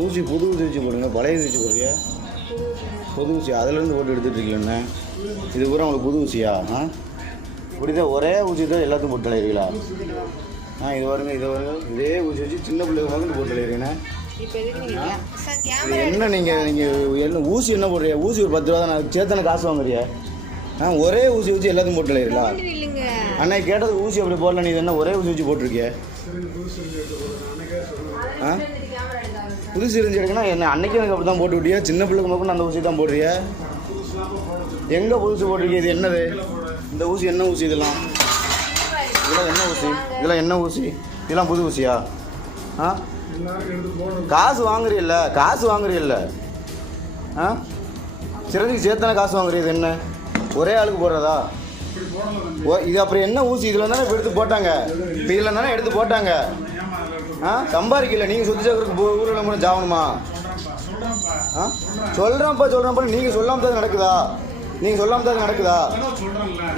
ஊசி புது ஊசி வச்சு போடுங்க, பழைய ஊசி போடுறியா? புது ஊசி அதுலேருந்து போட்டு எடுத்துகிட்ருக்கீங்களே, இது பூரா உங்களுக்கு புது ஊசியா? இப்படி தான் ஒரே ஊசி தான் எல்லாத்தையும் போட்டு தலையிறீங்களா? இது வருங்க இதே ஊசி வச்சு சின்ன பிள்ளைங்க வந்து போட்டு தலையிறீங்கண்ணே. என்ன நீங்கள் என்ன ஊசி என்ன போடுறியா? ஊசி ஒரு 10 ரூபா தான், நான் சேர்த்தான காசு வாங்குறியா? ஒரே ஊசி வச்சு எல்லாத்தையும் போட்டு தலையிறீங்களா? அன்னைக்கு கேட்டது ஊசி அப்படி போடல, நீ என்ன ஒரே ஊசி வச்சு போட்டிருக்கிய? புதுசு இருந்து எடுக்கணும் என்ன? அன்னைக்கு எனக்கு அப்படி தான் போட்டு விட்டியா? சின்ன பிள்ளைக்கு மட்டும் அந்த ஊசி தான் போடுறிய? எங்கே புதுசு போட்டிருக்கீங்க? இது என்னது? இந்த ஊசி என்ன ஊசி? இதெல்லாம் என்ன ஊசி? இதெல்லாம் என்ன ஊசி? இதெல்லாம் புது ஊசியா? காசு வாங்குறீல்ல? சிறந்துக்கு சேர்த்தானே காசு வாங்குறீ? இது என்ன ஒரே ஆளுக்கு போடுறதா? இது அப்புறம் என்ன ஊசி? இதில் தானே இப்போ எடுத்து போட்டாங்க, இப்போ இதில் தானே எடுத்து போட்டாங்க. சம்பாதிக்கல நீங்கள் சொத்து சேர்க்கறதுக்கு ஊரில் கூட ஜாகணுமா? சொல்கிறேன்ப்பா நீங்கள் சொல்லாமல் தான் நடக்குதா?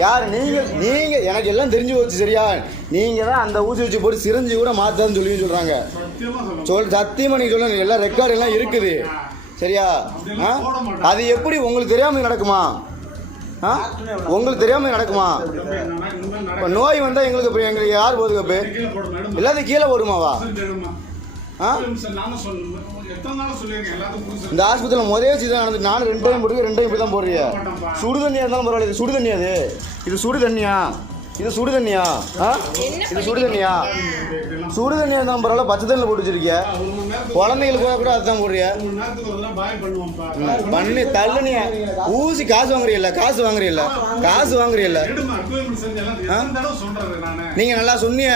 யார் நீங்கள் எனக்கு எல்லாம் தெரிஞ்சு போச்சு சரியா? நீங்கள் தான் அந்த ஊசி வச்சு போட்டு சிரஞ்சி கூட மாற்றாதுன்னு சொல்லி சொல்கிறாங்க. சத்தியமாக நீங்கள் சொல்லுங்க, எல்லாம் ரெக்கார்டு எல்லாம் இருக்குது சரியா? அது எப்படி உங்களுக்கு தெரியாமல் நடக்குமா? இப்போ நோய் வந்தால் எங்களுக்கு யார் போதுகப்பு? எல்லாத்தையும் கீழே போடுமாவா? இந்த ஆஸ்பத்திரியில் முதலே சீதான் நடந்துட்டு நானும் 2 டைம் போடுறேன், 2 டைம் இப்படி தான் போடுறிய. சுடு தண்ணியாக இருந்தாலும் பரவாயில்ல. இது சுடு தண்ணியா? இது சுடு தண்ணியா? சுடு தண்ணியா இருந்தாலும் பரவாயில்ல. பச்சை தண்ணியில் போட்டு வச்சிருக்கிய. குழந்தைங்களுக்கு கூட அதுதான் போடுறிய. பண்ணி தள்ளுனிய ஊசி காசு வாங்குறீல்ல? நீங்கள் நல்லா சொன்னீங்க.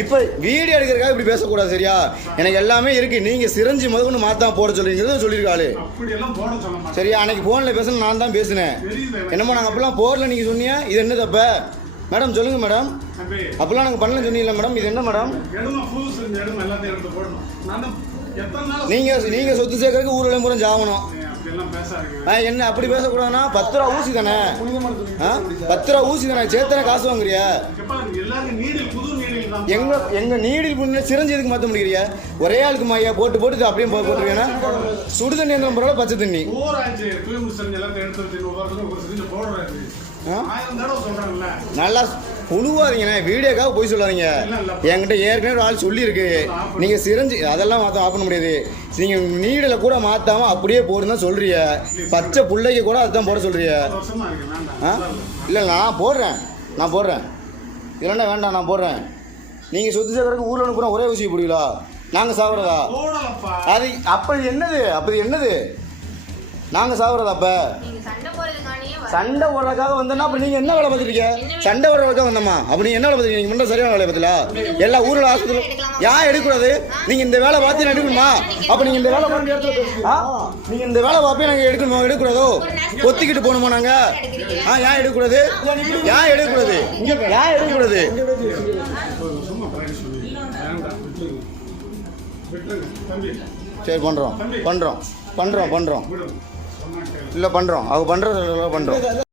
இப்போ வீடியோ எடுக்கிறதுக்காக இப்படி பேசக்கூடாது சரியா? எனக்கு எல்லாமே இருக்குது. நீங்கள் சிரஞ்சி முதல்ல மாற்றாம போட சொல்லிங்கிறது சொல்லியிருக்காளு சரியா? அன்னைக்கு ஃபோனில் பேசணும், நான் தான் பேசினேன். என்னமோ நாங்கள் அப்படிலாம் போடல நீங்கள் சொன்னீங்க. இது என்ன தப்ப மேடம்? சொல்லுங்கள் மேடம். அப்படிலாம் நாங்கள் பண்ணல சொன்னீங்களா மேடம்? இது என்ன மேடம்? நீங்கள் சொத்து சேர்க்கறதுக்கு ஊரில் பூரா ஜாகணும். என்ன அப்படி பேசக்கூடாதுன்னா 10 ரூபா ஊசி தானே? 10 ரூபா ஊசி தானே? சேர்த்தானே காசு வாங்குறியா? எங்க நீடில் புண்ணு சிரஞ்சி எதுக்கு மாற்ற முடியறியா? ஒரே ஆளுக்கு மாயா போட்டு அப்படியே போட்டுருக்கேன்னா சுடு தண்ணி இருந்தாலும் பரவாயில்ல, பச்சை தண்ணி நல்லா புழுவாதீங்கண்ணே. வீடியோக்காக போய் சொல்லாதீங்க. என்கிட்ட ஏற்கனவே ஒரு ஆள் சொல்லியிருக்கு, நீங்கள் சிரஞ்சி அதெல்லாம் ஆஃப் பண்ண முடியாது. நீங்கள் நீடில் கூட மாற்றாமல் அப்படியே போடுன்னு தான் சொல்கிறிய. பச்சை பிள்ளைக்கு கூட அதுதான் போட சொல்கிறிய. இல்லை நான் போடுறேன் இல்லைன்னா வேண்டாம், நான் போடுறேன். நீங்கள் சொத்து சேர்க்கறதுக்கு ஊரில் கூட ஒரே ஊசி போடுவீங்களா? நாங்கள் சாப்பிட்றதா? அது அப்படி என்னது நாங்கள் சாப்பிட்றதா? அப்போ சண்டை போடுறதுக்காக வந்தோன்னா அப்போ நீங்கள் என்ன வேலை பார்த்துருக்கீங்க? சண்டை போடுறதுக்காக வந்தோம்மா அப்போ நீங்கள் என்ன வேலை பார்த்துருக்கீங்க? நீங்கள் பண்ணுற சரியான வேலை பார்த்தீங்களா? எல்லா ஊரில் ஆஸ்பத்திரி ஏன் எடுக்கக்கூடாது? நீங்கள் இந்த வேலை பார்த்து எடுக்கணுமா? அப்போ நீங்கள் இந்த வேலை பார்ப்பே நாங்கள் எடுக்கக்கூடாதோ? ஒத்திக்கிட்டு போகணுமா நாங்கள்? ஏன் எடுக்கக்கூடாது? சரி பண்ணுறோம். இல்லை பண்ணுறோம். அவங்க பண்ணுறது பண்ணுறோம்.